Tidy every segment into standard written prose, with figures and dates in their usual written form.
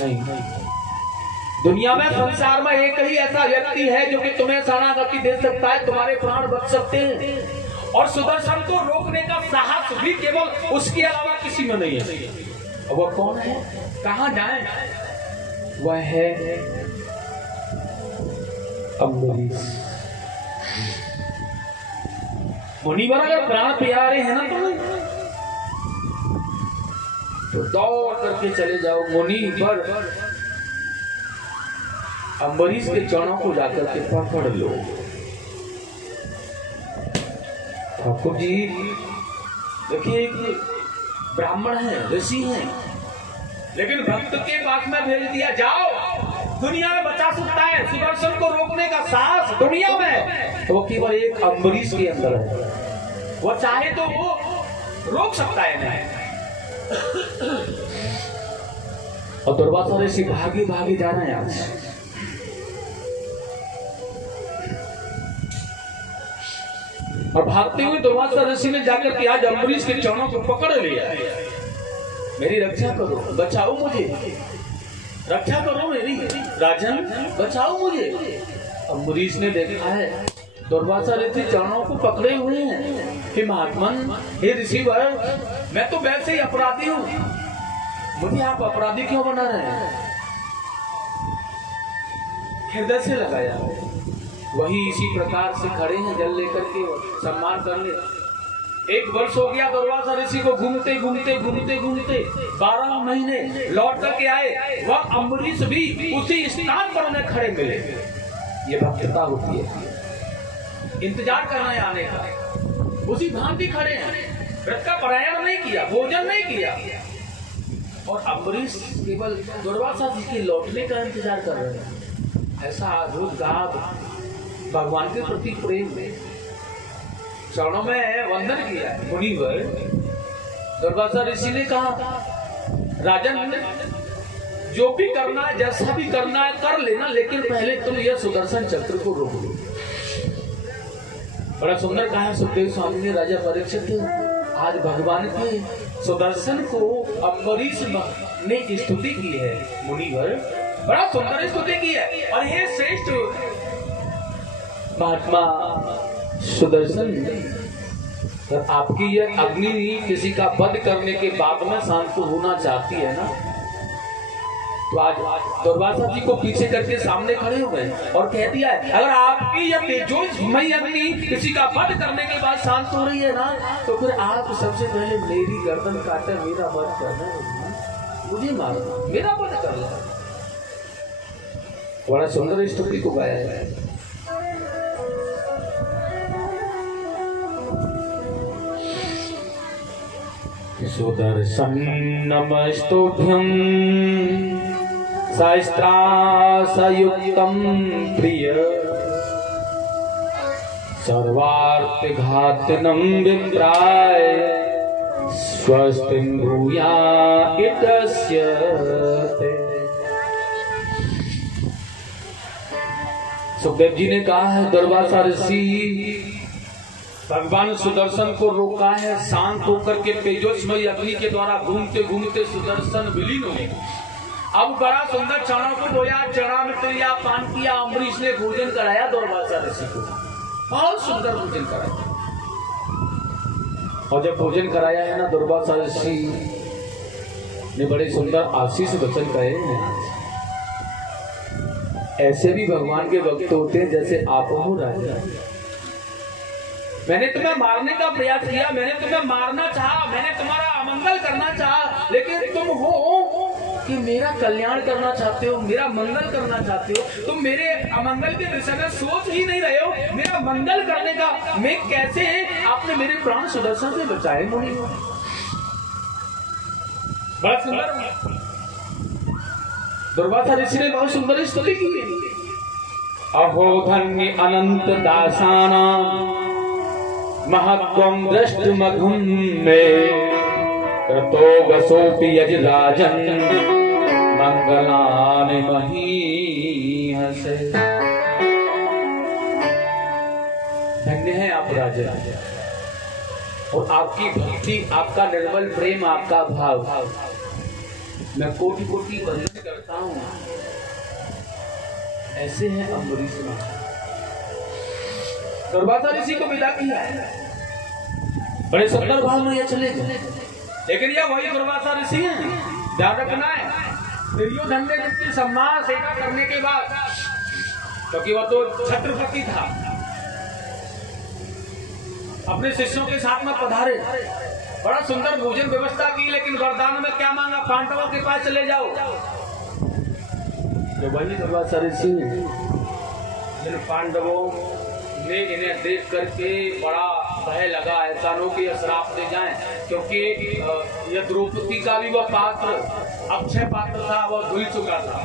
नहीं। दुनिया में संसार में एक ही ऐसा व्यक्ति है जो कि तुम्हें शरणागति दे सकता है, तुम्हारे प्राण बच सकते हैं, और सुदर्शन को रोकने का साहस भी केवल उसके अलावा किसी में नहीं है। वह कौन है, कहां जाए? वह है अम्बरीश। मुनिवर अगर प्राण प्यारे हैं ना तुम्हें, तो दौड़ करके चले जाओ मुनिवर, अम्बरीश के चरणों को जाकर के पकड़ लो। ठाकुर जी देखिए, ब्राह्मण है, ऋषि हैं, लेकिन भक्त के पास में भेज दिया, जाओ दुनिया में बचा सकता है, सुदर्शन को रोकने का साहस दुनिया में तो वो केवल एक अम्बरीश के अंदर है। वो चाहे तो वो रोक सकता है नहीं। और दुर्वासा ऋषि भागे भागे जा रहे हैं आज। और भागते हुए दुर्वासा ऋषि ने जाकर के आज अम्बरीश के चरणों को पकड़ लिया। मेरी रक्षा करो, बचाओ मुझे, रक्षा करो मेरी, राजन बचाओ मुझे। अम्बरीश ने देखा है दुर्वासा ऋषि चरणों को पकड़े हुए हैं कि महात्मन, हे ऋषिवर, मैं तो वैसे ही अपराधी हूँ, मुझे आप अपराधी क्यों बना रहे हैं? हृदय से लगाया, वही इसी प्रकार से खड़े हैं जल लेकर के सम्मान करने। 1 वर्ष हो गया दुर्वासा ऋषि को घूमते घूमते घूमते घूमते, 12 महीने लौट करके आए। वह अम्बरीश भी उसी स्थान पर उन्हें खड़े मिले। ये भक्तता होती है, इंतजार करना है आने का, उसी भांति खड़े हैं, व्रत का पारायण नहीं किया, भोजन नहीं किया, और अम्बरीश केवल दुर्वासा जी के लौटने का इंतजार कर रहे हैं। ऐसा अद्भुत गाव भगवान के प्रति प्रेम में चरणों में वंदन किया है। मुनिवर दुर्वासा ऋषि ने कहा, राजन जो भी करना है, जैसा भी करना है कर लेना, लेकिन पहले तुम यह सुदर्शन चक्र को रोक लो। बड़ा सुंदर कहा सुखदेव स्वामी ने राजा परीक्षित, आज भगवान के सुदर्शन को अम्बरीश ने स्तुति की है। मुनिवर बड़ा सुंदर स्तुति की है, और ये श्रेष्ठ महात्मा सुदर्शन, आपकी यह अग्नि किसी का वध करने के बाद में शांत होना चाहती है ना, तो आज दुर्वासा जी को पीछे करके सामने खड़े हो गए और कह दिया है, अगर आपकी यह तेजोमयी अग्नि किसी का वध करने के बाद शांत हो रही है ना, तो फिर आप सबसे पहले मेरी गर्दन काटे, मेरा वध करना, मुझे मारना, मेरा वध करना। बड़ा सुंदर स्तुति को गाया है। सुदर्शन नमस्तुभ्यं सहस्रासयुक्तं प्रिय, सर्वार्थघातिनं विप्राय, स्वस्ति भूयात्तस्य ते। सुखदेव जी ने कहा है, दुर्वासा ऋषि भगवान सुदर्शन को रोका है, शांत होकर के तेजस्मयी अग्नि के द्वारा घूमते घूमते सुदर्शन विलीन हो गए। अब बड़ा सुंदर चरणों को धोया, चरणामृत लिया, पान किया, अम्बरीश ने भोजन कराया दुर्वासा ऋषि को, बहुत सुंदर भोजन कराया। और जब भोजन कराया है ना, दुर्वासा ऋषि ने बड़े सुंदर आशीष वचन कहे हैं। ऐसे भी भगवान के भक्त होते हैं जैसे आप हो राजा। मैंने तुम्हें मारने का प्रयास किया, मैंने तुम्हें मारना चाहा, मैंने तुम्हारा अमंगल करना चाहा, लेकिन तुम हो कि मेरा कल्याण करना चाहते हो, मेरा मंगल करना चाहते हो। तुम मेरे अमंगल के विषय में सोच ही नहीं रहे हो, मेरा मंगल करने का मैं कैसे आपने मेरे प्राण सुदर्शन से बचाए। मुनि बड़ा सुंदर दुर्वासा ऋषि ने बहुत सुंदर स्तुति की। अहो धन्य अनंत दासाना महत्वं दृष्टुमघुं मे, कृतो वसोऽपि यजराजन् मंगलानि महीयसे। धन्य है आप राजा, और आपकी भक्ति, आपका निर्मल प्रेम, आपका भाव मैं कोटि कोटि वंदन करता हूँ। ऐसे हैं अम्बरीश महाराज। दुर्वासा ऋषि को विदा किया है, बड़े सुंदर भाव में ये चले गए। लेकिन यह वही दुर्वासा ऋषि है, ध्यान रखना है। दुर्योधन ने जिसकी सम्मान सेवा करने के बाद, क्योंकि वह तो छत्रपति था, अपने शिष्यों के साथ में पधारे, बड़ा सुंदर भोजन व्यवस्था की, लेकिन वरदान में क्या मांगा? पांडवों के पास चले जाओ। तो वही दुर्वासा ऋषि जिन पांडवों ने इन्हें देख करके बड़ा भय लगा, ऐसा नो कि श्राप दे जाएं, क्योंकि यह द्रौपदी का भी वह पात्र, अक्षय पात्र था, वह धुल चुका था।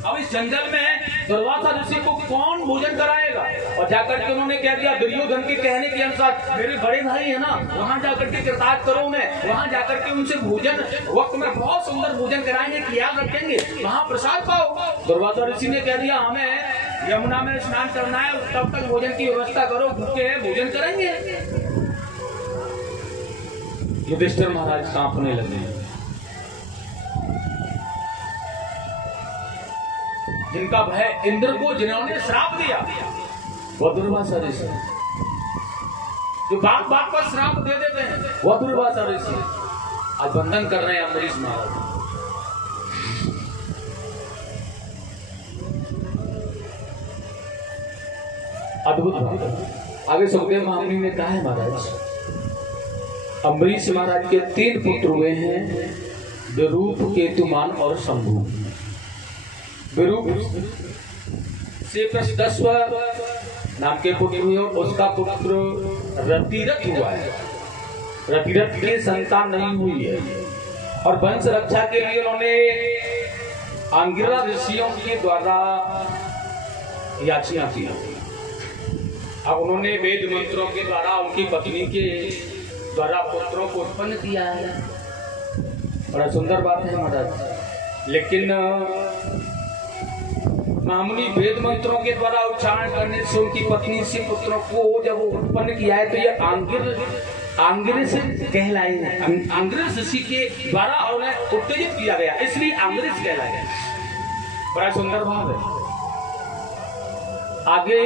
अब इस जंगल में दुर्वासा ऋषि को कौन भोजन कराएगा? और जाकर के उन्होंने कह दिया, दुर्योधन के कहने के अनुसार मेरे बड़े भाई है ना, वहां जाकर के कृतार्थ करो, उन्हें वहां जाकर के उनसे भोजन वक्त में बहुत सुंदर भोजन कराएंगे, ख्याल रखेंगे, वहां प्रसाद पाओ। दुर्वासा ऋषि ने कह दिया, हमें यमुना में स्नान करना है, तब तक भोजन की व्यवस्था करो, भूखे भोजन करेंगे। युधिष्ठिर महाराज कांपने लगे। जिनका भय इंद्र को जिन्होंने श्राप दिया, वो दुर्वासा ऋषि। जो बात बात पर श्राप दे देते हैं, वो दुर्वासा ऋषि आज बंधन कर रहे हैं अम्बरीश महाराज। अद्भुत बात। आगे सुखदेव महामुनि ने कहा है, महाराज अम्बरीश महाराज के 3 पुत्र हुए हैं, विरूप, केतुमान और शंभु। विरूप से प्रसिद्धस्व नाम के पुत्र हुए, उसका पुत्र रतिरथ हुआ है। रतिरथ की संतान नहीं हुई है, और वंश रक्षा के लिए उन्होंने अंगिरा ऋषियों के द्वारा याचना की। अब उन्होंने वेद मंत्रों के द्वारा उनकी पत्नी के द्वारा पुत्रों को उत्पन्न किया है। बड़ा सुंदर बात है महाराज। लेकिन मामूली वेद मंत्रों के द्वारा उच्चारण करने से उनकी पत्नी से पुत्रों को जब उत्पन्न किया है, तो यह आंगिरस कहलाए हैं। आंगिरस ऋषि के द्वारा उन्हें उत्तेजित किया गया, इसलिए आंगिरस कहलाए। बड़ा सुंदर भाव है। आगे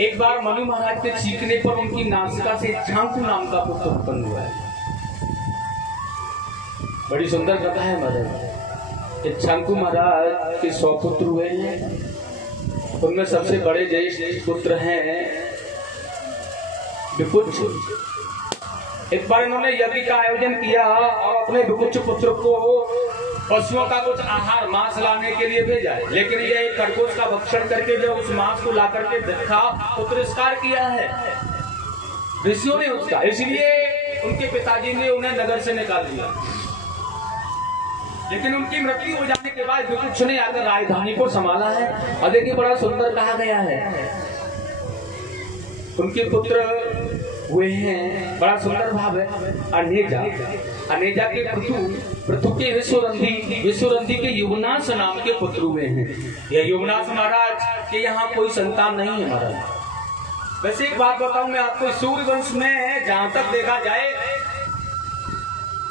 एक बार मनु महाराज के चीखने पर उनकी नासिका से छांकू नाम का पुत्र उत्पन्न हुआ है। बड़ी सुंदर कथा है महाराज। छांकू महाराज के 100 पुत्र हुए हैं, उनमें सबसे बड़े ज्येष्ठ पुत्र हैं विकुच। एक बार इन्होंने यज्ञ का आयोजन किया और अपने विकुच पुत्र को पशुओं का कुछ आहार मांस लाने के लिए भेजा, लेकिन यह एक खरगोश का भक्षण करके जब उस मांस को ला करके देखा तो तिरस्कार किया है ऋषियों ने उसका, इसलिए उनके पिताजी ने उन्हें नगर से निकाल दिया। लेकिन उनकी मृत्यु हो जाने के बाद विकुच ने आकर राजधानी को संभाला है। और देखिए बड़ा सुंदर कहा गया है, उनके पुत्र हुए हैं, बड़ा सुंदर भाव है, अनेजा। अनेजा के पृथु के विश्वरंधी के युवनाश नाम के पुत्र हुए हैं। यह युवनाश महाराज के यहाँ कोई संतान नहीं है महाराज। वैसे एक बात बताऊं मैं आपको, सूर्यवंश में जहां तक देखा जाए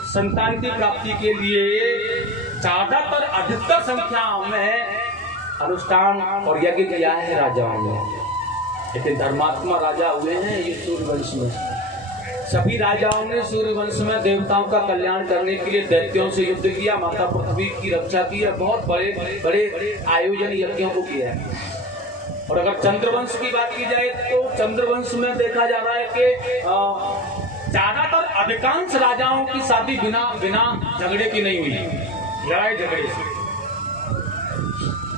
संतान की प्राप्ति के लिए ज्यादातर अधिकतर संख्या में अनुष्ठान और यज्ञ किया है राजाओं ने, लेकिन धर्मात्मा राजा हुए हैं ये सूर्यवंश में। सभी राजाओं ने सूर्यवंश में देवताओं का कल्याण करने के लिए दैत्यों से युद्ध किया, माता पृथ्वी की रक्षा की है, बहुत बड़े बड़े आयोजन यज्ञों को किया है। और अगर चंद्रवंश की बात की जाए तो चंद्रवंश में देखा जा रहा है कि ज्यादातर अधिकांश राजाओं की शादी बिना झगड़े की नहीं हुई, लड़ाई झगड़े से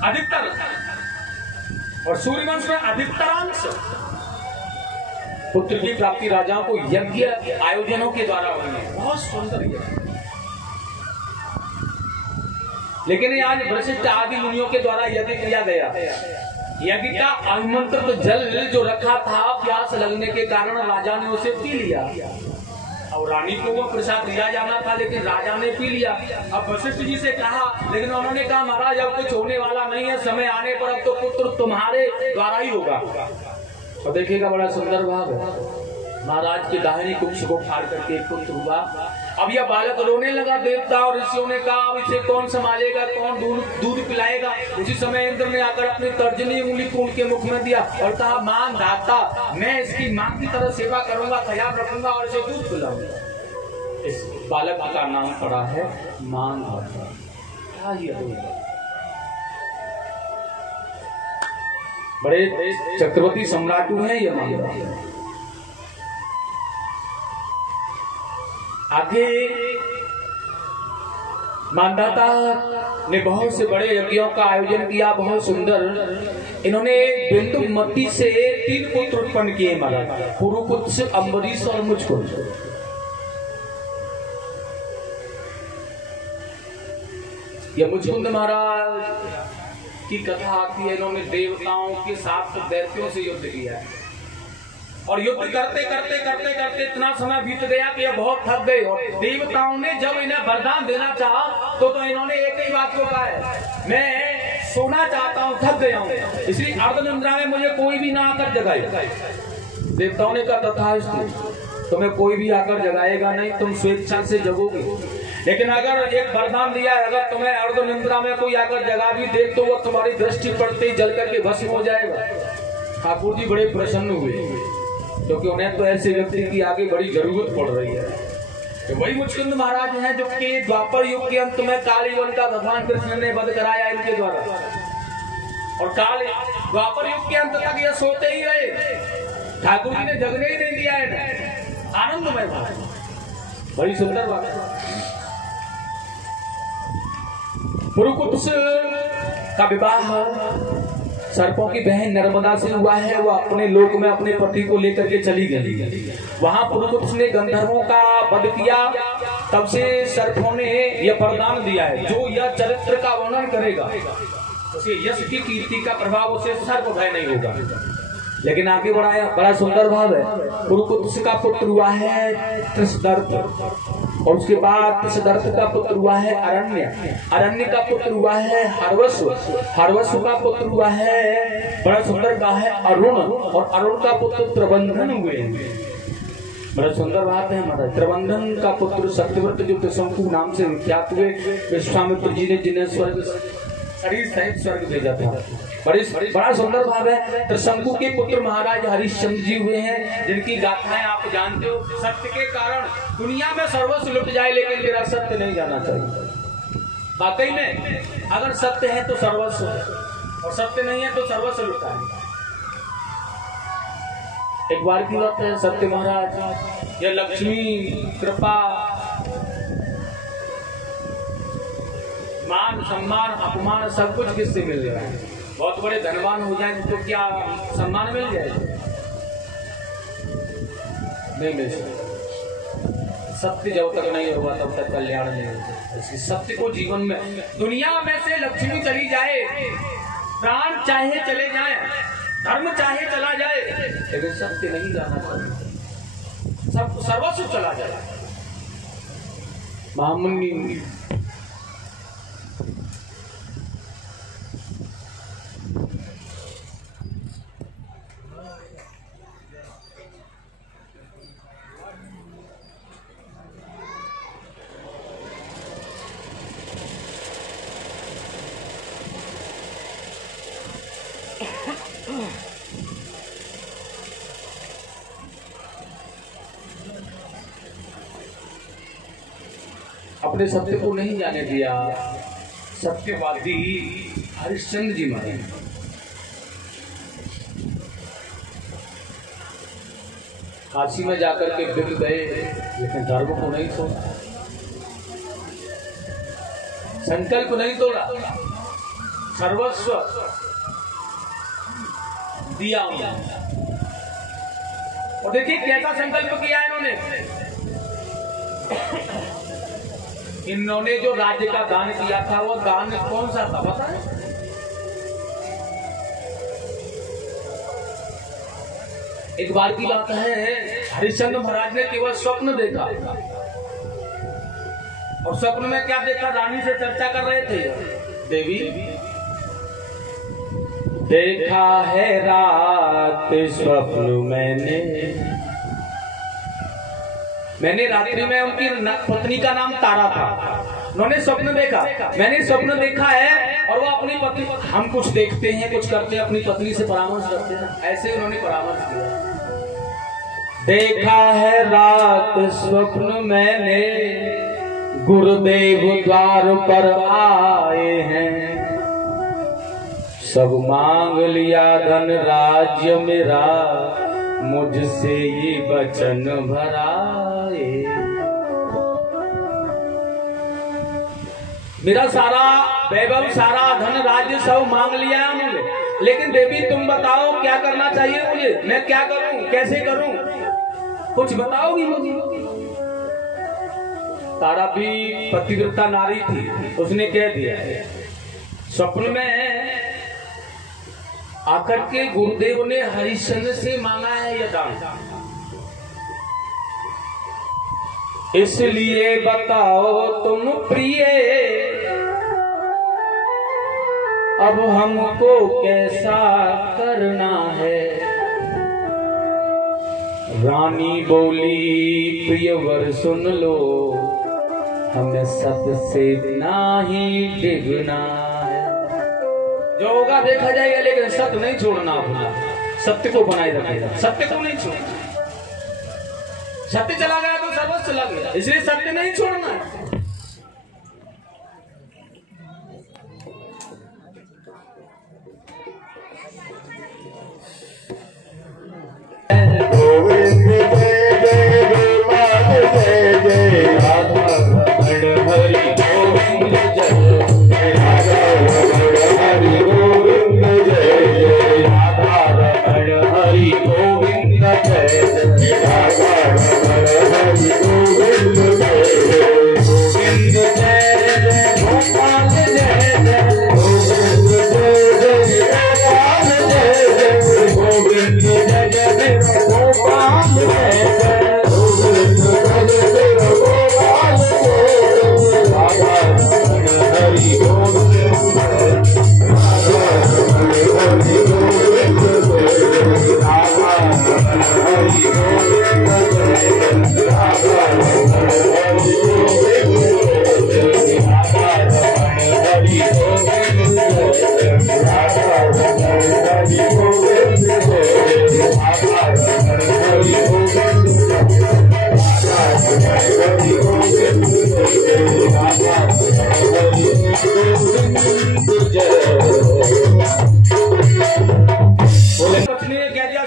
अधिकतर। और सूर्यवंश में अधिकतरांश पुत्र की प्राप्ति राजाओं को यज्ञ आयोजनों के द्वारा हुई है। बहुत सुंदर यज्ञ। लेकिन आज वशिष्ठ आदि मुनियों के द्वारा यज्ञ किया गया। यज्ञ का आमंत्रित जल जो रखा था, प्यास लगने के कारण राजा ने उसे पी लिया। और रानी को वो प्रसाद दिया जाना था, लेकिन राजा ने पी लिया। अब वशिष्ठ जी से कहा, लेकिन उन्होंने कहा महाराज अब कुछ होने वाला नहीं है, समय आने पर अब तो पुत्र तुम्हारे द्वारा ही होगा। और देखिएगा बड़ा सुंदर भाव है, महाराज के दाहिनी कुक्ष को फाड़ करके एक पुत्र हुआ अब यह बालक रोने लगा। देवता और ऋषियों ने कहा अब इसे कौन संभालेगा, कौन दूध पिलाएगा। उसी समय इंद्र ने आकर अपनी तर्जनी उंगली को उनके मुख में दिया और कहा मान दाता, मैं इसकी मां की तरह सेवा करूंगा, ख्याल रखूंगा और इसे दूध पिलाऊंगा। इस बालक का नाम पड़ा है मान दाता। बड़े चक्रवर्ती सम्राट हैं ये मान दाता। आगे मानदाता ने बहुत से बड़े यज्ञों का आयोजन किया, बहुत सुंदर। इन्होंने बिंदुमती से 3 पुत्र उत्पन्न किए महाराज, पुरुपुत्र, अम्बरीश और मुचकुंद। यह मुचकुंद महाराज की कथा आती है। इन्होंने देवताओं के साथ दैत्यों से युद्ध किया है और युद्ध करते करते करते करते इतना समय बीत गया कि ये बहुत थक गए। और देवताओं ने जब इन्हें वरदान देना चाहा तो इन्होंने एक ही बात को कहा है, मैं सोना चाहता हूँ, थक गया हूँ, इसलिए अर्धनिद्रा में मुझे कोई भी ना आकर जगाए। देवताओं ने कहा तथास्तु, तुम्हें कोई भी आकर जगाएगा नहीं, तुम स्वेच्छा से जगोगे। लेकिन अगर एक वरदान दिया है, अगर तुम्हें अर्धनिद्रा में कोई आकर जगा भी दे तो वो तुम्हारी दृष्टि पड़ते ही जल करके भस्म हो जाएगा। ठाकुर जी बड़े प्रसन्न हुए क्योंकि उन्हें तो ऐसे व्यक्ति की आगे बड़ी जरूरत पड़ रही है। तो वही मुचकुंद महाराज हैं जो कि द्वापर युग के अंत में कालीवन का भगवान कृष्ण ने वध कराया इनके द्वारा। और द्वापर युग के अंत तक ये सोते ही रहे, ठाकुर जी ने जगने ही नहीं दिया है। आनंदमय बात, बड़ी सुंदर बात है। पुरुपुत्र का विवाह सर्पों की बहन नर्मदा से हुआ है। वो अपने लोक में अपने पति को लेकर के चली गई। वहां पुरुपुत्र ने गंधर्वों का वध किया। तब से सर्पों ने यह वरदान दिया है, जो यह चरित्र का वर्णन करेगा उसे यश की कीर्ति का प्रभाव उसे सर्प भय नहीं होगा। लेकिन आगे बढ़ाया, बड़ा सुंदर भाव है। पुरुपुत्र का पुत्र हुआ है त्रिशदर्थ, और उसके बाद त्रिशदर्थ का पुत्र हुआ है अरण्य, अरण्य का पुत्र हुआ है हर्वस्व, हर्वस्व का पुत्र हुआ है, बड़ा सुंदर का है अरुण, और अरुण का पुत्र त्रिबंधन हुए। बड़ा सुंदर बात है हमारा। त्रिबंधन का पुत्र सत्यव्रत जो त्रिशंकु नाम से विख्यात हुए, विश्वामित्र जी ने जिन्हें स्वर्ग शरीर सहित स्वर्ग भेजा था। बड़ा सुंदर भाव है। त्रिशंकु के पुत्र महाराज हरिश्चंद्र जी हुए हैं, जिनकी गाथाएं आप जानते हो। सत्य के कारण दुनिया में सर्वस्व लुट जाए, लेकिन मेरा सत्य नहीं जाना चाहिए। वाकई में अगर सत्य है तो सर्वस्व है, और सत्य नहीं है तो सर्वस्व लुटा है। एक बार की बात है, सत्य महाराज या लक्ष्मी कृपा मान सम्मान अपमान सब कुछ किससे मिल रहा है। बहुत बड़े धनवान हो जाए तो क्या सम्मान मिल जाए? नहीं मिल सकता। सत्य जब तक नहीं होगा तब तक कल्याण नहीं होगा। इसलिए सत्य को जीवन में, दुनिया में से लक्ष्मी चली जाए, प्राण चाहे चले जाए, धर्म चाहे चला जाए, लेकिन सत्य नहीं जाना चाहिए। सब सर्वस्व चला जाए। महामुनि अपने सत्य को नहीं जाने दिया। सत्यवादी हरिश्चंद्र जी महाराज काशी में जाकर के बिक गए, लेकिन धर्म को नहीं छोड़ा, संकल्प नहीं तोड़ा, सर्वस्व दिया। और देखिए कैसा संकल्प किया इन्होंने। इन्होंने जो राज्य का दान किया था वो दान कौन सा था पता है? एक बार की बात है, हरिश्चंद्र महाराज ने केवल स्वप्न देखा, और स्वप्न में क्या देखा? रानी से चर्चा कर रहे थे। देवी देखा है रात स्वप्न मैंने, मैंने रात्रि में उनकी पत्नी का नाम तारा था, उन्होंने स्वप्न देखा, मैंने स्वप्न देखा है और वो अपनी पत्नी, हम कुछ देखते हैं कुछ करते हैं, अपनी पत्नी से परामर्श करते हैं, ऐसे उन्होंने परामर्श किया। देखा है रात स्वप्न मैंने गुरुदेव द्वार पर आए हैं, सब मांग लिया धन राज्य मेरा, मुझसे ये वचन भराए। मेरा सारा वैभव सारा धन राज्य सब मांग लिया है उन्होंने, लेकिन देवी तुम बताओ क्या करना चाहिए मुझे, मैं क्या करूं, कैसे करूं, कुछ बताओगी मुझे। तारा भी पतिव्रता नारी थी, उसने कह दिया स्वप्न में आकर के गुरुदेव ने हरिश्चंद्र से मांगा है यह दान, इसलिए बताओ तुम प्रिय अब हमको कैसा करना है। रानी बोली प्रियवर सुन लो, हमें सत्य से नहीं डिगना है, जो होगा देखा जाएगा, लेकिन सत्य नहीं छोड़ना अपना, सत्य को बनाए रखेगा, सत्य को नहीं छोड़ना। सत्य चला गया तो सर्वस्व चला गया, इसलिए सत्य नहीं छोड़ना है।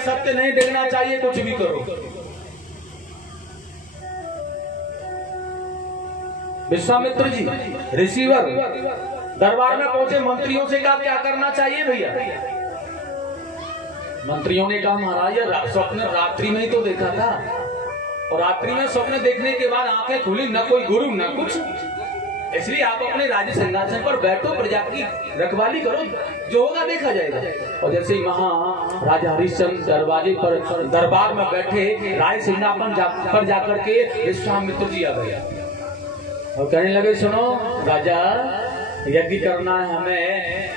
सत्य नहीं देखना चाहिए, कुछ भी करो। विश्वामित्र जी रिसीवर दरबार में पहुंचे, मंत्रियों से कहा क्या करना चाहिए भैया। मंत्रियों ने कहा महाराज स्वप्न रात्रि में ही तो देखा था, और रात्रि में स्वप्न देखने के बाद आंखें खुली, न कोई गुरु न कुछ, इसलिए आप अपने राज्य सिंहासन पर बैठो, प्रजा की रखवाली करो, जो होगा देखा जाएगा। और जैसे ही राजा हरिश्चंद्र दरवाजे पर दरबार में बैठे, राज सिंहासन पर जाकर के विश्वामित्र जी आ गए और कहने लगे सुनो राजा, यज्ञ करना है, हमें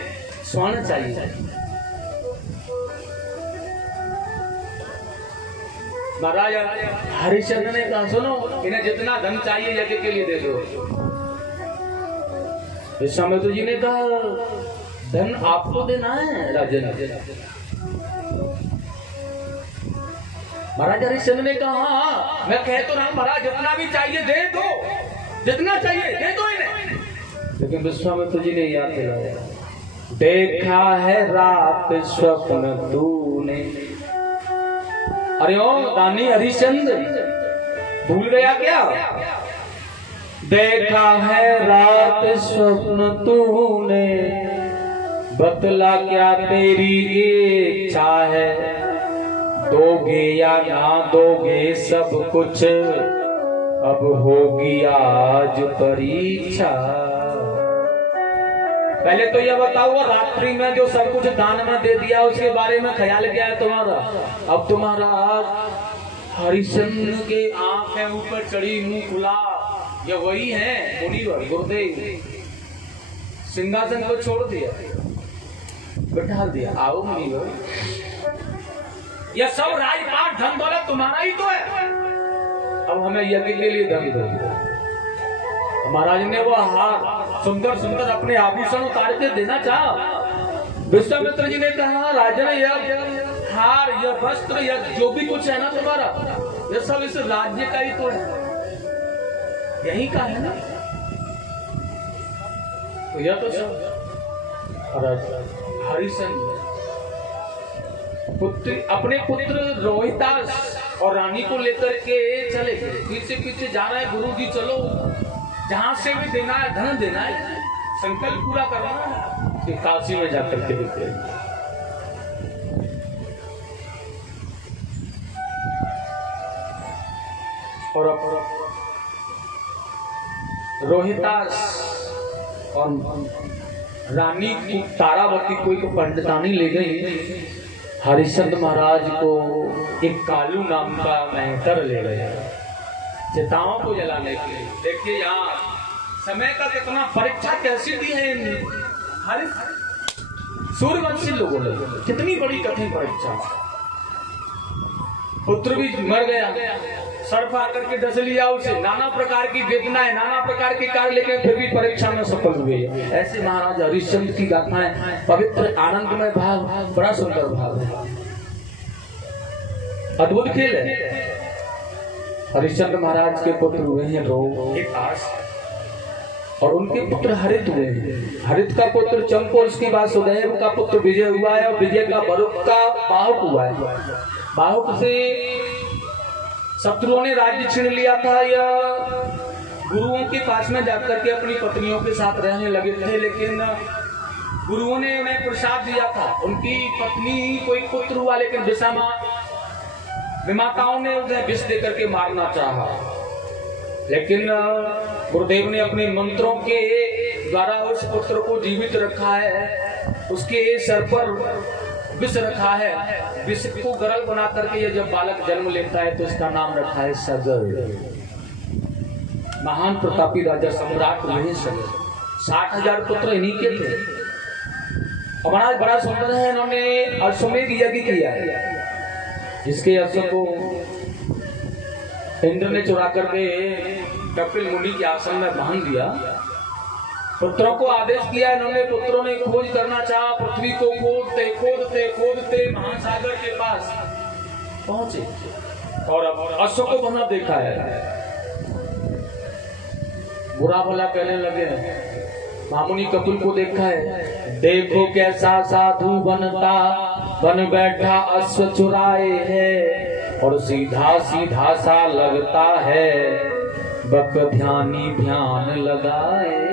स्वर्ण चाहिए। महाराज हरिश्चंद्र ने कहा सुनो, इन्हें जितना धन चाहिए यज्ञ के लिए दे दो। विश्वामित्र जी ने कहा धन आपको देना है राजन। महाराज हरिश्चंद्र ने कहा हाँ, मैं कह तो रहा हूं महाराज जितना भी चाहिए दे दो, जितना चाहिए दे दो इन्हें। लेकिन विश्वामित्र जी ने याद दिलाया, देखा है रात स्वप्न तूने। अरे ओ दानी हरिश्चंद्र भूल गया क्या? देखा है रात स्वप्न तूने, बतला क्या तेरी इच्छा है, दोगे या ना दोगे सब कुछ, अब होगी आज परीक्षा। पहले तो यह बताओ रात्रि में जो सब कुछ दान में दे दिया उसके बारे में ख्याल क्या है तुम्हारा? अब तुम्हारा हरिश्चंद्र के आंखें ऊपर चढ़ी, मुंह खुला, ये वही है मुनिवर गुरुदेव। सिंहासन को छोड़ दिया, बैठा दिया, आओ मुनिवर, यह सब राजपाट धन दौलत तुम्हारा ही तो है। अब हमें यज्ञ के लिए धन दो। महाराज ने वो हार सुंदर सुंदर अपने आभूषण उतार के देना चाहा। विश्वामित्र जी ने कहा राजन, यह हार, यह वस्त्र, यह जो भी कुछ है ना तुम्हारा, यह सब इस राज्य का ही तो है, यही का है ना, तो यह तो सब हरिश्चंद्र पुत्र अपने पुत्र रोहितास और रानी को लेकर के चले गए। पीछे पीछे जा रहे हैं, गुरु जी चलो, जहां से भी देना है धन देना है, संकल्प पूरा करना है कि काशी में जाकर के देते हैं। और रोहितास और रानी को तारावती को एक पंडितानी ले गई। हरिश्चंद्र महाराज को एक कालू नाम का मेहतर ले गए चिताओं को जलाने के लिए। देखिए यहाँ समय का कितना परीक्षा कैसी दी है इन सूर्यवंशी लोगों ने, कितनी बड़ी कठिन परीक्षा। पुत्र भी मर गया, सर्प आकर के डस लिया उसे, नाना प्रकार की वेदनाएं, नाना प्रकार के कार्य, लेकिन फिर भी परीक्षा में सफल हुए। ऐसे महाराज हरिश्चंद्र की गाथाएं, पवित्र आनंदमय भाव, बड़ा सुंदर भाव है, अद्भुत खेल है। हरिश्चंद्र महाराज के पुत्र हुए हैं रोहितास और उनके पुत्र हरित हुए हैं। हरित का पुत्र चंपू, उसके बाद सुदैव का पुत्र विजय हुआ है और विजय का बरुक का बाहुक हुआ है। बाहुक से शत्रुओं ने राज्य छीन लिया था। या गुरुओं के पास में जाकर के अपनी पत्नियों के साथ रहने लगे थे, लेकिन गुरुओं ने उन्हें प्रसाद दिया था। उनकी पत्नी कोई पुत्र हुआ, लेकिन विमाताओं ने उन्हें विष देकर के मारना चाहा, लेकिन गुरुदेव ने अपने मंत्रों के द्वारा उस पुत्र को जीवित रखा है। उसके सर पर विष रखा है, विष को गरल बना करके ये जब बालक जन्म लेता है तो इसका नाम रखा है सगर। महान प्रतापी राजा सम्राट हुए सगर, 60,000 पुत्र इन्हीं के थे। हमारा बड़ा सुंदर है, इन्होंने अश्वमेध यज्ञ किया है, जिसके अश्व को इंद्र ने चुरा करके कपिल मुनि के आसन में बांध दिया। पुत्रों को आदेश किया, इन्होंने पुत्रों ने खोज करना चाहा। पृथ्वी को खोदते खोदते खोदते महासागर के पास पहुंचे और अश्व को बना देखा है। बुरा भला कहने लगे, मामुनि कपिल को देखा है, देखो कैसा साधु बनता, बन बैठा अश्व चुराए है, और सीधा सीधा सा लगता है, बक ध्यानी ध्यान लगाए।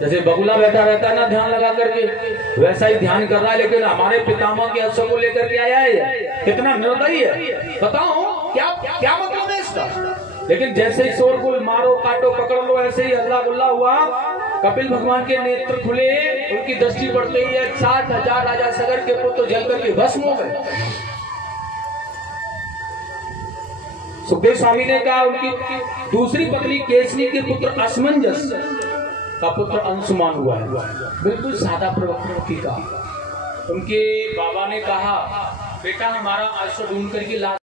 जैसे बगुला बैठा रहता है ना ध्यान लगा करके, वैसा ही ध्यान कर रहा है, लेकिन हमारे पितामह के अश्व को लेकर के आया है। कितना निर्दयी है, बताओ क्या क्या मतलब है इसका। लेकिन जैसे ही शोरगुल, मारो काटो पकड़ लो, ऐसे ही हल्ला गुल्ला हुआ। कपिल भगवान के नेत्र खुले, उनकी दृष्टि पड़ते ही 60,000 राजा सगर के पुत्र जल करके भस्म हो गए। सुखदेव स्वामी ने कहा उनकी दूसरी पत्नी केसनी के पुत्र असमंजस का पुत्र अंशुमान हुआ है, बिल्कुल सादा प्रवृत्ति का। उनके बाबा ने कहा, बेटा हमारा अश्व ढूंढ करके ला।